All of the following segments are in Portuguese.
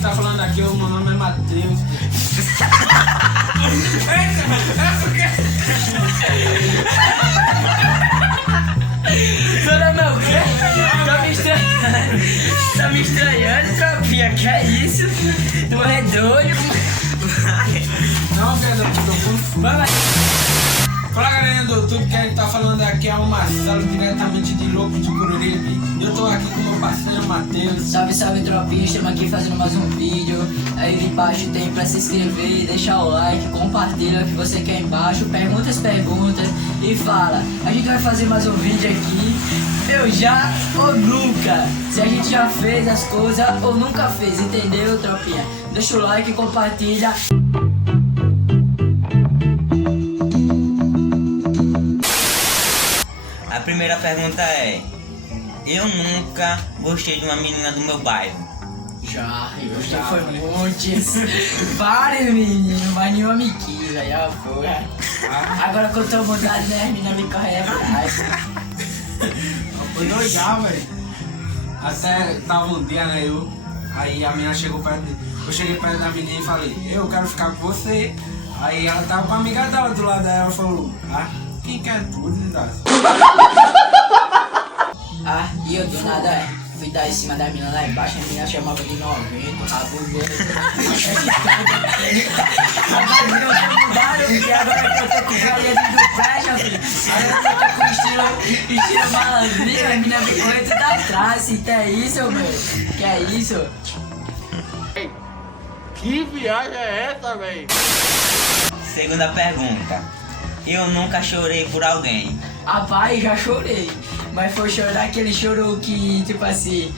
quem tá falando aqui, meu nome é Matheus. Toda meu quê? Tá me estranhando, tropinha? Que é isso? Tu é doido? Não, Pedro, eu tô confuso. Vai. Fala, galerinha do YouTube, que a gente tá falando aqui é o Marcelo, diretamente de Louco de Cururipe. E eu tô aqui com o meu parceiro Matheus. Salve, salve, tropinha, estamos aqui fazendo mais um vídeo. Aí embaixo tem pra se inscrever, deixar o like, compartilha o que você quer embaixo, pergunta as perguntas e fala. A gente vai fazer mais um vídeo aqui, eu já ou nunca. Se a gente já fez as coisas ou nunca fez, entendeu, tropinha? Deixa o like, compartilha. A primeira pergunta é: eu nunca gostei de uma menina do meu bairro. Já, eu já foi muitos. Vários meninos, mas nenhuma me quis, aí ó, porra. Agora que eu tô mudado, né, as meninas me correm atrás. Eu já, velho. Até tava um dia, né, aí a menina chegou perto de... Eu cheguei perto da menina e falei, eu quero ficar com você. Aí ela tava com a amiga dela do lado dela, ela falou, quem quer tudo, desgraça? E eu do nada fui dar em cima da menina lá embaixo, a menina chamava de 90, rabo doido. Mudaram, porque agora que eu tô com o galinha do pé, filho. Agora que eu tô com estilo malandrinho, a menina me corre tudo atrás. Que é isso, meu? Que é isso? Que viagem é essa, véi? Segunda pergunta: eu nunca chorei por alguém. Rapaz, já chorei. Mas foi chorar aquele choro que, tipo assim,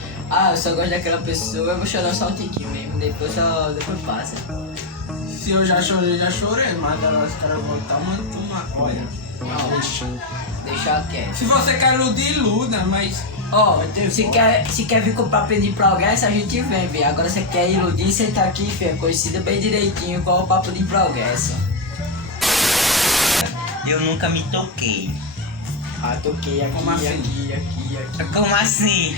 eu só gosto daquela pessoa, eu vou chorar só um tiquinho mesmo, depois passa. Se eu já chorei, mas agora os caras vão estar uma olha. Não, deixa quieto. Se você quer iludir, iluda, mas... Se quer vir comprar prender pra alguém, a gente vem, velho. Agora você quer iludir, você tá aqui, filho, conhecido bem direitinho qual o papo de progresso. Eu nunca me toquei. Toquei aqui, Como assim? aqui. Como assim?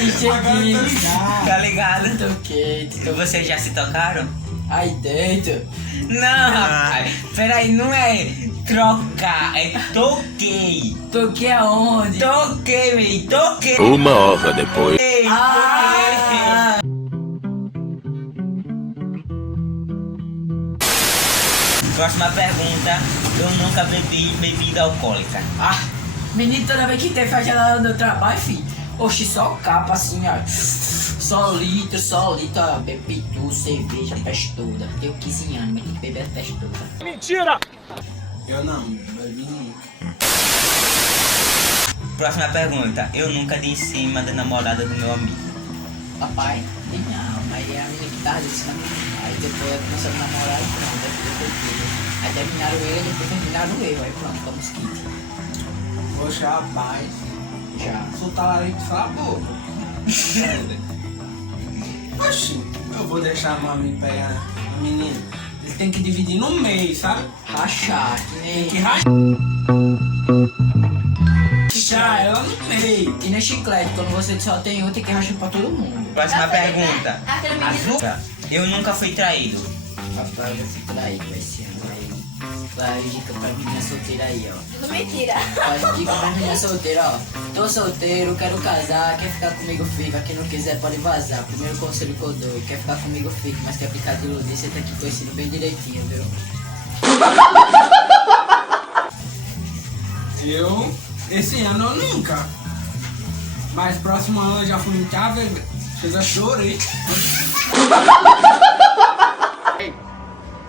Entendi. Tá ligado? Toquei. E vocês já se tocaram? Aí dentro. Não, rapaz. Peraí, não é trocar, é toquei. Toquei aonde? Toquei, véi, toquei. Uma hora depois. Toquei. Próxima pergunta: eu nunca bebi bebida alcoólica. Menino, toda vez que tem festa lá no trabalho, filho. Oxi, só capa assim, ó. Só litro, ó. Bebi tudo, cerveja, a peste toda. Tenho 15 anos, mas tem que beber a peste toda. Mentira! Eu não, bebi nunca. Próxima pergunta: eu nunca dei em cima da namorada do meu amigo. Papai, não, mas é a menina que tava em cima de mim. Aí depois eu comecei a namorar e pronto, aí depois tudo. Aí terminaram ele, depois terminaram eu, aí pronto, ficamos kit. Poxa, rapaz. Já. Soltar aí com a boca. Oxi, eu vou deixar a mãe pegar a menina. Eles têm que dividir no meio, sabe? Rachar, que Tem nem... que rachar ela no meio. Que nem chiclete, quando você só tem um, tem que rachar pra todo mundo. Próxima pergunta: azul. Eu nunca fui traído. Rapaz, eu fui traído esse ano aí. Vai, dica pra menina solteira aí, ó. Tudo mentira. Faz dica pra menina solteira, ó. Tô solteiro, quero casar, quer ficar comigo, fica. Quem não quiser pode vazar. Primeiro conselho que eu dou, quer ficar comigo, fica. Mas quer ficar de iludir, você tá aqui conhecendo bem direitinho, viu? Esse ano eu nunca. Mas próximo ano eu já fui em casa, eu já chorei.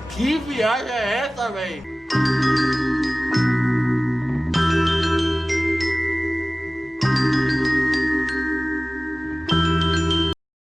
Que viagem é essa, véi?